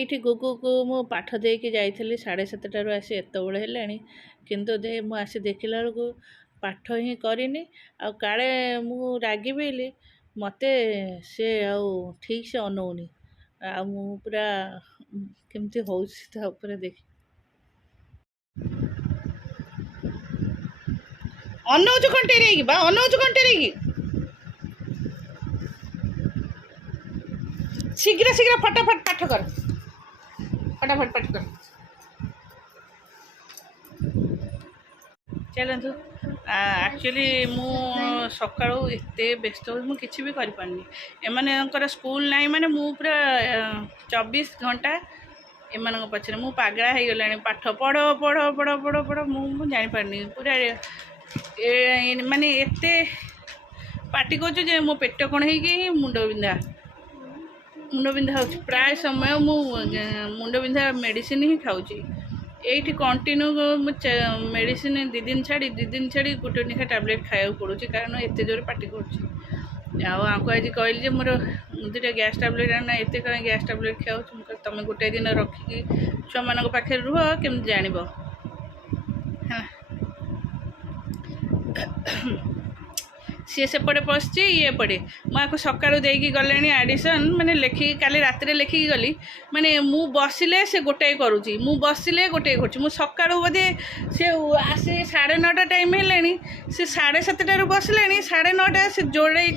ଏଇଠି ଗୁଗୁକୁ ମୁଁ ପାଠ ଦେଇକି ଯାଇଥିଲି 7:30ଟାରୁ ଆସି ଏତେବେଳେ ହେଲାଣି, କିନ୍ତୁ ମୁଁ ଆସି ଦେଖିଲା ବେଳକୁ ପାଠ ହିଁ କରିନି। ଆଉ କାଳେ ମୁଁ ରାଗିବି ବୋଲି ମୋତେ ସେ ଆଉ ଠିକ୍ ସେ ଅନଉନି। ଆଉ ମୁଁ ପୁରା କେମିତି ହେଉଛି ତା ଉପରେ ଦେଖି ଅନଉଛୁ କ'ଣ ଟେରେଇକି ବା, ଅନଉଛୁ କ'ଣ ଟେରେଇକି? ଶୀଘ୍ର ଶୀଘ୍ର ଫଟାଫଟ ପାଠ କର, ଫଟାଫଟ ପାଠ କର। ଚାଲନ୍ତୁ। ଆକ୍ଚୁଆଲି ମୁଁ ସକାଳୁ ଏତେ ବ୍ୟସ୍ତ ହେଉଛି ମୁଁ କିଛି ବି କରିପାରୁନି। ଏମାନଙ୍କର ସ୍କୁଲ ନାହିଁ ମାନେ ମୁଁ ପୁରା 24 ଘଣ୍ଟା ଏମାନଙ୍କ ପଛରେ ମୁଁ ପାଗଳା ହେଇଗଲାଣି। ପାଠ ପଢ଼ ପଢ଼ ପଢ଼ ପଢ଼ ପଢ଼ ମୁଁ ଜାଣିପାରୁନି। ପୁରା ମାନେ ଏତେ ପାଟି କରୁଛୁ ଯେ ମୋ ପେଟ କ'ଣ ହେଇକି ମୁଣ୍ଡ ବିନ୍ଧା ହେଉଛି। ପ୍ରାୟ ସମୟ ମୁଁ ମୁଣ୍ଡ ବିନ୍ଧା ମେଡ଼ିସିନ ହିଁ ଖାଉଛି। ଏଇଠି କଣ୍ଟିନ୍ୟୁ ମେଡ଼ିସିନ 2 ଦିନ ଛାଡ଼ି ଗୋଟେ ଲେଖା ଟ୍ୟାବଲେଟ୍ ଖାଇବାକୁ ପଡ଼ୁଛି, କାରଣ ଏତେ ଜୋରେ ପାଟି କରୁଛି। ଆଉ ଆଙ୍କୁ ଆଜି କହିଲି ଯେ ମୋର 2ଟା ଗ୍ୟାସ୍ ଟ୍ୟାବଲେଟ୍ ଆଣ, ଏତେ କାରଣ ଗ୍ୟାସ୍ ଟ୍ୟାବଲେଟ୍ ଖାଉଛି। ମୁଁ କହିଲି ତୁମେ ଗୋଟାଏ ଦିନ ରଖିକି ଛୁଆମାନଙ୍କ ପାଖରେ ରୁହ, କେମିତି ଜାଣିବ ହେଲା। ସିଏ ସେପଟେ ପଶିଛି, ଇଏ ଏପଟେ। ମୁଁ ଆକୁ ସକାଳୁ ଦେଇକି ଗଲେଣି ଆଡ଼ିସନ୍, ମାନେ ଲେଖିକି କାଲି ରାତିରେ ଲେଖିକି ଗଲି। ମାନେ ମୁଁ ବସିଲେ ସେ ଗୋଟାଏ କରୁଛି, ମୁଁ ବସିଲେ ଗୋଟାଏ କରୁଛି। ମୁଁ ସକାଳୁ ବୋଧେ ସେ ଆସି 9:30 ଟାଇମ୍ ହେଲାଣି, ସେ 7:30ଟାରୁ ବସିଲେଣି, 9:30 ସେ ଯୋଡ଼େଇ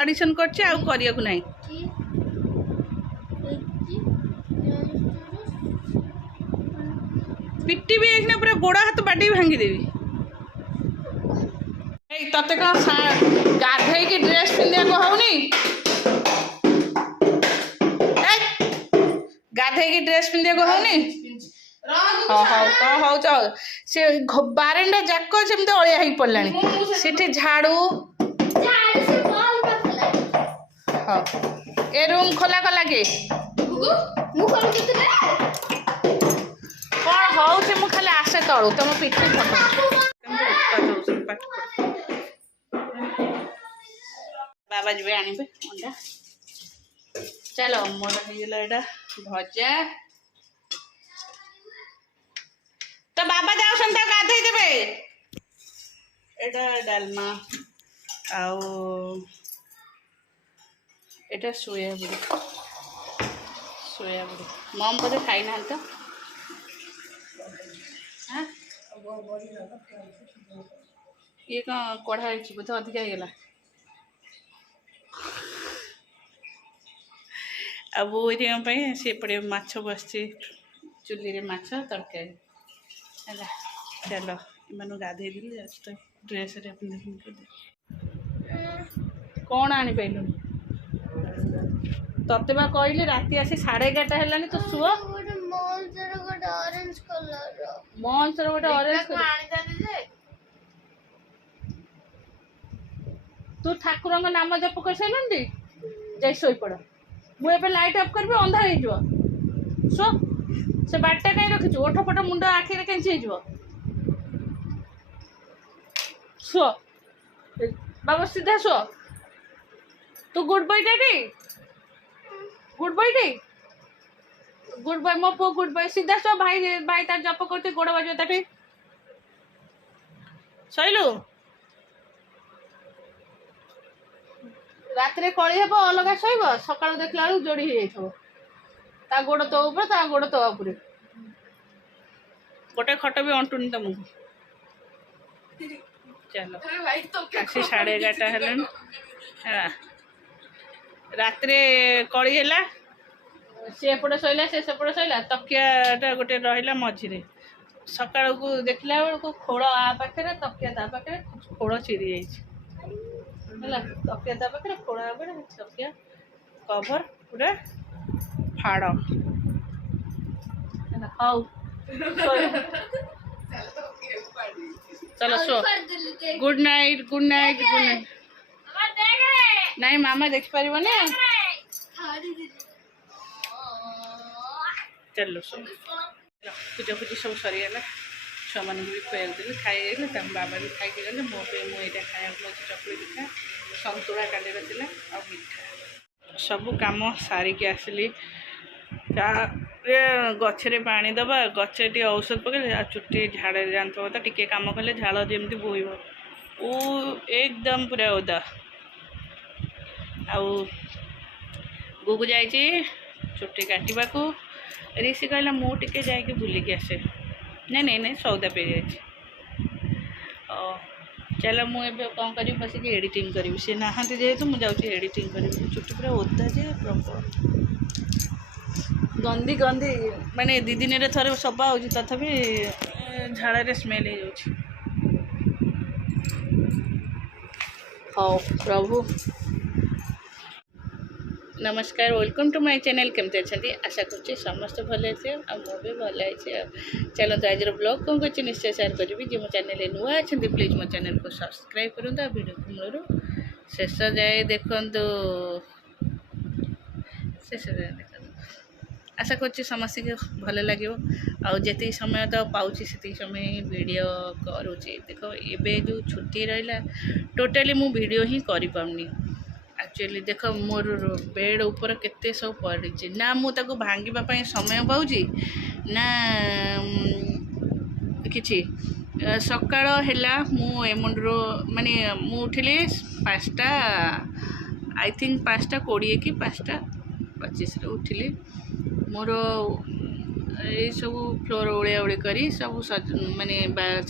ଆଡ଼ିସନ୍ କରିଛି, ଆଉ କରିବାକୁ ନାହିଁ। ପିଟିବି ଏଇଖିନା, ପୁରା ଗୋଡ଼ ହାତ ବାଡ଼ିକି ଭାଙ୍ଗିଦେବି। ଏଇ ତତେ କ'ଣ ଗାଧେଇକି ଡ୍ରେସ୍ ପିନ୍ଧିବାକୁ ହଉନି? ଗାଧେଇକି ଡ୍ରେସ୍ ପିନ୍ଧିବାକୁ ହଉନି? ହଉ କ'ଣ ହଉଛ? ସେ ବାରଣ୍ଡା ଯାକ ସେମିତି ଅଳିଆ ହେଇକି ପଡ଼ିଲାଣି। ସେଠି ଝାଡ଼ୁ। ହଉ, ଏ ରୁମ୍ ଖୋଲା କଲା କି? କ'ଣ ହଉଛି? ମୁଁ ଖାଲି ଆସେ ତଳୁ, ତମ ପିଠି ବାବା ଯିବେ ଆଣିବେ ଅଣ୍ଡା। ଚାଲ, ମୋର ହେଇଗଲା ଏଇଟା ଭଜା। ତ ବାବା ଯାଉଛନ୍ତି, ତାକୁ ଗାଧେଇ ଦେବେ। ଏଇଟା ଡାଲମା, ଆଉ ଏଇଟା ସୋୟାବଡ଼ି। ମମ୍ ବୋଧେ ଖାଇନାହାନ୍ତି ତ। ଇଏ କ'ଣ କଢ଼ା ହେଇଛି ବୋଧେ, ଅଧିକା ହେଇଗଲା। ଆଉ ବୋଉ ପାଇଁ ସେପଟେ ମାଛ ବସିଛି ଚୁଲିରେ, ମାଛ ତରକାରୀ ହେଲା। ଚାଲ, ଏମାନଙ୍କୁ ଗାଧେଇ ଦେଲି, ଯାଉଛି ତ ଡ୍ରେସ୍ରେ ପିନ୍ଧିକି। କ'ଣ ଆଣିପାରିଲୁନି? ତତେ ବା କହିଲି ରାତି ଆସି 11:30 ହେଲାଣି, ତୁ ଶୁଅ। ମଞ୍ଚର ଗୋଟେ ଅରେଞ୍ଜ ତୁ ଠାକୁରଙ୍କ ନାମ ଜପ କରିସାରିଲୁଣି? ଯାଇ ଶୋଇପଡ଼। ମୁଁ ଏବେ ଲାଇଟ୍ ଅଫ୍ କରିବି, ଅନ୍ଧାର ହେଇଯିବ। ଶୋ, ସେ ବାଡ଼ିଟା କାହିଁ ରଖିଛୁ? ଓଠ ଫଟ ମୁଣ୍ଡ ଆଖିରେ କେଞ୍ଚି ହେଇଯିବ। ଶୁଅ ବାବା, ସିଧା ଶୁଅ। ତୁ ଗୁଡ୍ ବଏଟା ଟି? ଗୁଡ୍ ବଏଟି? ଗୁଡ୍ ବଏ ମୋ ପୁଅ, ଗୁଡ୍ ବଏ। ସିଧା ଶୁଅ। ଭାଇ ତାର ଜପ କରୁଛି, ଗୋଡ଼ ବାଜିବ ତାଠି। ଶୋଇଲୁ? ରାତିରେ କଳି ହେବ, ଅଲଗା ଶୋଇବ। ସକାଳୁ ଦେଖିଲା ବେଳକୁ ଯୋଡ଼ି ହେଇଯାଇଥିବ। ତା ଗୋଡ଼ ତୋ ଉପରେ, ତା ଗୋଡ଼ ତୋ ଉପରେ। ଗୋଟେ ଖଟ ବି ଅଣ୍ଟୁନି ତମକୁ। ଚାଲ, ଆସି 11:30 ହେଲାଣି ହେଲା। ରାତିରେ କଳି ହେଲା, ସେ ଏପଟେ ଶୋଇଲା, ସେ ସେପଟେ ଶୋଇଲା। ତକିଆଟା ଗୋଟେ ରହିଲା ମଝିରେ। ସକାଳକୁ ଦେଖିଲା ବେଳକୁ ଖୋଳ ଆ ପାଖରେ, ତକିଆ ତା ପାଖରେ, ଖୋଳ ଚିରି ଯାଇଛି ହେଲା। ତକିଆ ତା ପାଖରେ, ଖୋଳ ଆ ପାଖରେ, ତକିଆ କଭର ପୁରା ଫାଡ଼ ହେଲା। ହଉ, चलो सो। Good night, good night, good night. नहीं मामा देख पार ना। चलो सो। पूजा पूजी सब सरीगला। छुआ मान भी खुआ देली, खाई बाबा भी खाई गले। मो मुझे खाया चकुली पिठा, सतुला काली मिठा, सब कम सारिकी आसली ଚାରେ ଗଛରେ ପାଣି ଦେବା, ଗଛରେ ଟିକେ ଔଷଧ ପକେଇଲେ ଆଉ ଚୁଟି ଝାଡ଼ରେ ଜାଣିଥିବ ତ ଟିକେ କାମ କଲେ ଝାଳ ଯେମିତି ବୋହିବ। ଏକଦମ ପୁରା ଓଦା। ଆଉ ଗୁଗୁ ଯାଇଛି ଚୁଟି କାଟିବାକୁ। ରିସି କହିଲା ମୁଁ ଟିକେ ଯାଇକି ବୁଲିକି ଆସେ। ନାଇଁ ସଉଦା ପେଇ ଯାଇଛି। ଚାଲ ମୁଁ ଏବେ କ'ଣ କରିବି, ବସିକି ଏଡ଼ିଟିଂ କରିବି। ସେ ନାହାନ୍ତି ଯେହେତୁ ମୁଁ ଯାଉଛି ଏଡ଼ିଟିଂ କରିବି। ଚୁଟି ପୁରା ଓଦା ଯେ ପ୍ରବଳ ଗନ୍ଧି ମାନେ 2 ଦିନରେ ଥରେ ସଫା ହେଉଛି, ତଥାପି ଝାଳରେ ସ୍ମେଲ୍ ହେଇଯାଉଛି। ହଉ ପ୍ରଭୁ नमस्कार, वेलकम टू माय चैनल। केमती अच्छा आशा करुँचे समस्त भल अच्छे आ भी भल अच्छे। चलते आज ब्लॉग कौन कर निश्चय शेयर करी। जो मो चैनल नुआ अच्छा प्लीज मो चैनल को सब्सक्राइब करूँ। वीडियो को मूल शेष जाए देखु, शेष जाए देखु। आशा करुँचे समस्त भल लगे। आती समय तो पाँच से समय वीडियो करुँची। देख एबे जो छुट्टी रहा टोटाली मु वीडियो ही करि पाउनी। एक्चुअली देख मोर बेड ऊपर केते सब पड़ी ना, मुझे भांगापी समय पाऊँगी ना किछि। सकाळ हैला मु एमुंडरो माने मु उठिले 5टा आई थिंक 5:20 कि 5:25 उठिले। मोर ये सब फ्लोर ओलिया ओली करी सब माने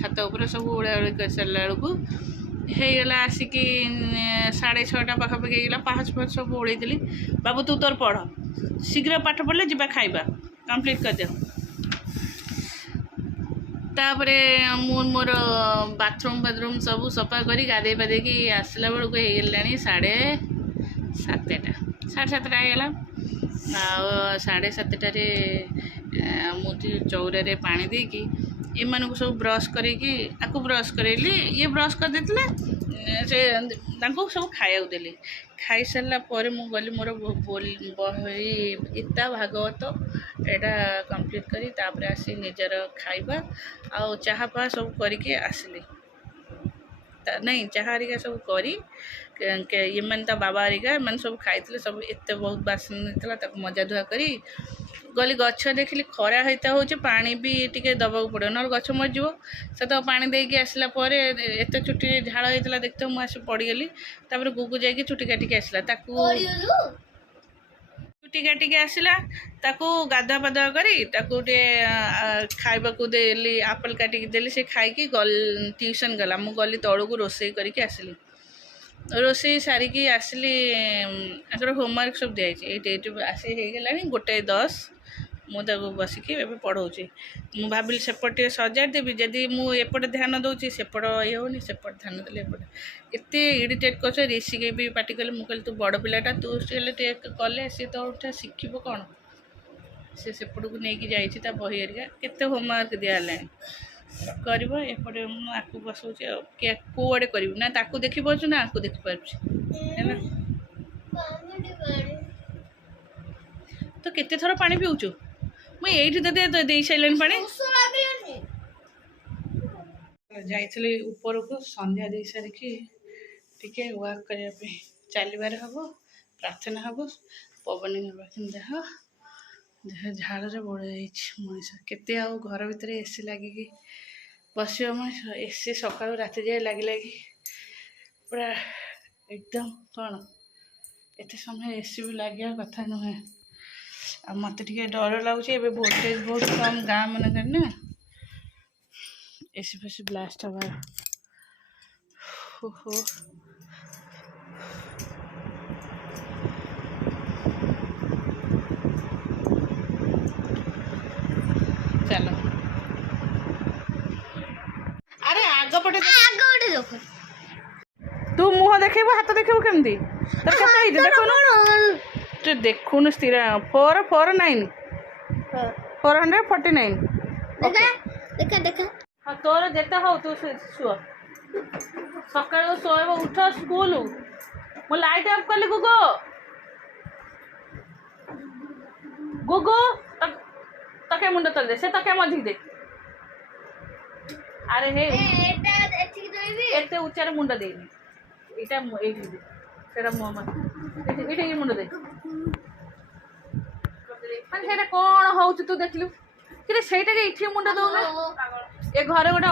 छात उपर सब ओलिया ओली कर सारा बेलू ହେଇଗଲା ଆସିକି 6:30 ପାଖାପାଖି ହେଇଗଲା। ପାହାଚ ସବୁ ଓଳେଇଦେଲି। ବାବୁ ତୁ ତୋର ପଢ଼, ଶୀଘ୍ର ପାଠ ପଢ଼ିଲେ ଯିବା ଖାଇବା, କମ୍ପ୍ଲିଟ୍ କରିଦିଅ। ତାପରେ ମୁଁ ମୋର ବାଥରୁମ୍ ସବୁ ସଫା କରି ଗାଧେଇ ପାଧେଇକି ଆସିଲା ବେଳକୁ ହେଇଗଲାଣି 7:30 ହେଇଗଲା। ଆଉ 7:30ରେ ମୁଁ ଚଉରାରେ ପାଣି ଦେଇକି ଏମାନଙ୍କୁ ସବୁ ବ୍ରସ୍ କରିକି ଆକୁ ବ୍ରସ୍ କରେଇଲି। ଇଏ ବ୍ରସ୍ କରିଦେଇଥିଲେ, ସେ ତାଙ୍କୁ ସବୁ ଖାଇବାକୁ ଦେଲି। ଖାଇସାରିଲା ପରେ ମୁଁ ଗଲି ମୋର ବହି ଗୀତା ଭାଗବତ ଏଇଟା କମ୍ପ୍ଲିଟ୍ କରି ତାପରେ ଆସି ନିଜର ଖାଇବା ଆଉ ଚାହା ପାହା ସବୁ କରିକି ଆସିଲି। ନାଇଁ ଚାହା ହରିକା ସବୁ କରି ଏମାନେ ତା ବାବା ହରିକା ଏମାନେ ସବୁ ଖାଇଥିଲେ। ସବୁ ଏତେ ବହୁତ ବାସନ ହେଇଥିଲା, ତାକୁ ମଜା ଧୁଆ କରି ଗଲି। ଗଛ ଦେଖିଲି ଖରା ହେଇତା ହେଉଛି, ପାଣି ବି ଟିକେ ଦେବାକୁ ପଡ଼ିବ, ନହେଲେ ଗଛ ମରିଯିବ। ସେ ତ ପାଣି ଦେଇକି ଆସିଲା ପରେ ଏତେ ଚୁଟି ଝାଳ ହେଇଥିଲା ଦେଖିତେ ମୁଁ ଆସି ପଡ଼ିଗଲି। ତାପରେ ଗୁଗୁ ଯାଇକି ଚୁଟି କାଟିକି ଆସିଲା। ତାକୁ ଚୁଟି କାଟିକି ଆସିଲା, ତାକୁ ଗାଧୁଆ ପାଧୁଆ କରି ତାକୁ ଟିକେ ଖାଇବାକୁ ଦେଲି, ଆପଲ୍ କାଟିକି ଦେଲି। ସେ ଖାଇକି ଟ୍ୟୁସନ୍ ଗଲା। ମୁଁ ଗଲି ତଳକୁ ରୋଷେଇ କରିକି ଆସିଲି। ରୋଷେଇ ସାରିକି ଆସିଲି, ତାଙ୍କର ହୋମୱାର୍କ ସବୁ ଦିଆଯାଇଛି। ଏଇ ଡେଟ୍ ଆସି ହେଇଗଲାଣି 1:10। ମୁଁ ତାକୁ ବସିକି ଏବେ ପଢ଼ଉଛି। ମୁଁ ଭାବିଲି ସେପଟେ ଟିକେ ସଜାଡ଼ି ଦେବି, ଯଦି ମୁଁ ଏପଟେ ଧ୍ୟାନ ଦେଉଛି ସେପଟ ଇଏ ହେଉନି, ସେପଟେ ଧ୍ୟାନ ଦେଲେ ଏପଟେ ଏତେ ଇରିଟେଟ୍ କରୁଛ। ରିସିକି ବି ପାଟି କଲେ। ମୁଁ କହିଲି ତୁ ବଡ଼ ପିଲାଟା, ତୁ ହେଲେ ଟିକେ କଲେ ସିଏ ତ ଶିଖିବ କ'ଣ। ସେ ସେପଟକୁ ନେଇକି ଯାଇଛି ତା ବହି ହେରିକା, କେତେ ହୋମୱାର୍କ ଦିଆହେଲାଣି କରିବ। ଏପଟେ ମୁଁ ଆକୁ ବସଉଛି। ଆଉ କେଉଁଆଡ଼େ କରିବି ନା, ତାକୁ ଦେଖିପାରୁଛୁ ନା ଆକୁ ଦେଖିପାରୁଛି ହେଲା। ତ କେତେ ଥର ପାଣି ପିଉଛୁ? ମୁଁ ଏଇଠି ତତେ ଦେଇ ସାରିଲିଣି ପାଣି। ଯାଇଥିଲି ଉପରକୁ ସନ୍ଧ୍ୟା ଦେଇ ସାରିକି ଟିକେ ୱାକ୍ କରିବା ପାଇଁ। ଚାଲିବାରେ ହେବ, ପ୍ରାର୍ଥନା ହେବ, ପବନ ହେବା କିନ୍ତୁ ଦେହ ଝାଳରେ ବୋଳି ଯାଇଛି ମଣିଷ। କେତେ ଆଉ ଘର ଭିତରେ ଏସି ଲାଗିକି ବସିବ ମଣିଷ। ଏସି ସକାଳୁ ରାତି ଯାଏ ଲାଗି ପୁରା ଏକଦମ କ'ଣ ଏତେ ସମୟ ଏସି ବି ଲାଗିବା କଥା ନୁହେଁ। ଆଉ ମୋତେ ଟିକେ ଡର ଲାଗୁଛି, ଏବେ ଭୋଲ୍ଟେଜ୍ ବହୁତ କମ୍ ଗାଁ ମାନଙ୍କରେ ନା, ଏସି ଫେସି ବ୍ଲାଷ୍ଟ ହେବାର। ଓହୋ ଚାଲ। ଆରେ ଆଗ ପଟେ ତୁ ମୁହଁ ଦେଖେଇବୁ, ହାତ ଦେଖେଇବୁ କେମିତି? ତୋର କେତେ ହେଇଛି ଦେଖୁନୁ, ତୁ ଦେଖୁନୁ ସ୍ଥିର 449 449। ହଁ ତୋର ଯେତେ ହଉ ତୁ ଶୁଅ। ସକାଳୁ ଶୋଇବ, ଉଠ ସ୍କୁଲ। ମୁଁ ଲାଇଟ୍ ଅଫ୍ କଲି। ଗୁଗୁ ତକେ ମୁଣ୍ଡ ତଳେ ଦେ, ସେ ତକେ ମଝିକି ଦେ। ଆରେ ହେ ଏତେ ଉଚ୍ଚାରେ ମୁଣ୍ଡ ଦେଇନି, ଏଇଟା ଏଇଠି ଦେ, ସେଇଟା ମୋ ଏଇଠି ମୁଣ୍ଡ ଦେ। ମାନେ ସେଇଟା କ'ଣ ହଉଛି ତୁ ଦେଖିଲୁ କିରେ ସେଇଟାকে ଏଠି ମୁଣ୍ଡ ଦଉନା ଏ ଘରେ ଗୋଟେ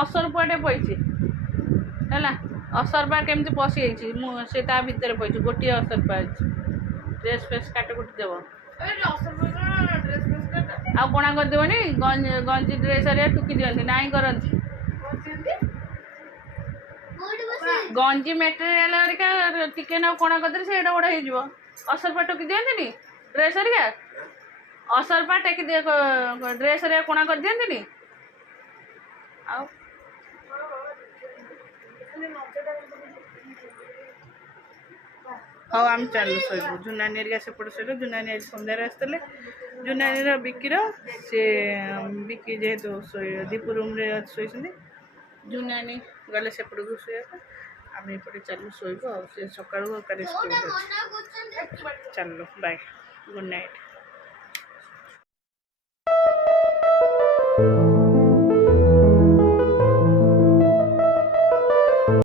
ଅସରପାଟେ ପଇଛି ହେଲା ଅସରପା କେମିତି ପଶି ଯାଇଛି ମୁଁ ସେ ତା ଭିତରେ ପଇଛି ଗୋଟିଏ ଅସରପା ଅଛି ଡ୍ରେସ୍ ଫ୍ରେସ୍ କାଟିକୁଟି ଦେବ ଆଉ କଣା କରିଦେବନି ଗଞ୍ଜି ଡ୍ରେସ୍ ହେରିକା ଟୁକି ଦିଅନ୍ତି ନାଇଁ କରନ୍ତି ଗଞ୍ଜି ମେଟେରିଆଲ ହେରିକା ଟିକେ ନାକୁ କଣା କରିଦେଲେ ସେଇଟା ବଡ଼ ହେଇଯିବ ଅସରପା ଟୁକି ଦିଅନ୍ତିନି ଡ୍ରେସ୍ ହେରିକା ଅସରପା ଟେକି ଡ୍ରେସ୍ ହେରିକା କଣା କରିଦିଅନ୍ତିନି ଆଉ ହଉ ଆମେ ଚାଲୁ ଶୋଇବୁ ଜୁନାନୀ ହେରିକା ସେପଟେ ଶୋଇଲୁ ଜୁନାନୀ ଆଜି ସନ୍ଧ୍ୟାରେ ଆସିଥିଲେ ଜୁନାନୀର ବିକିର ସେ ବିକି ଯେହେତୁ ଦୀପୁ ରୁମ୍ରେ ଶୋଇଛନ୍ତି ଜୁନାନୀ ଗଲେ ସେପଟକୁ ଶୋଇବାକୁ ଆମେ ଏପଟେ ଚାଲୁ ଶୋଇବୁ ଆଉ ସେ ସକାଳୁ କାଲି ସ୍କୁଲ ଅଛି ଚାଲୁ ବାଏ ଗୁଡ୍ ନାଇଟ୍।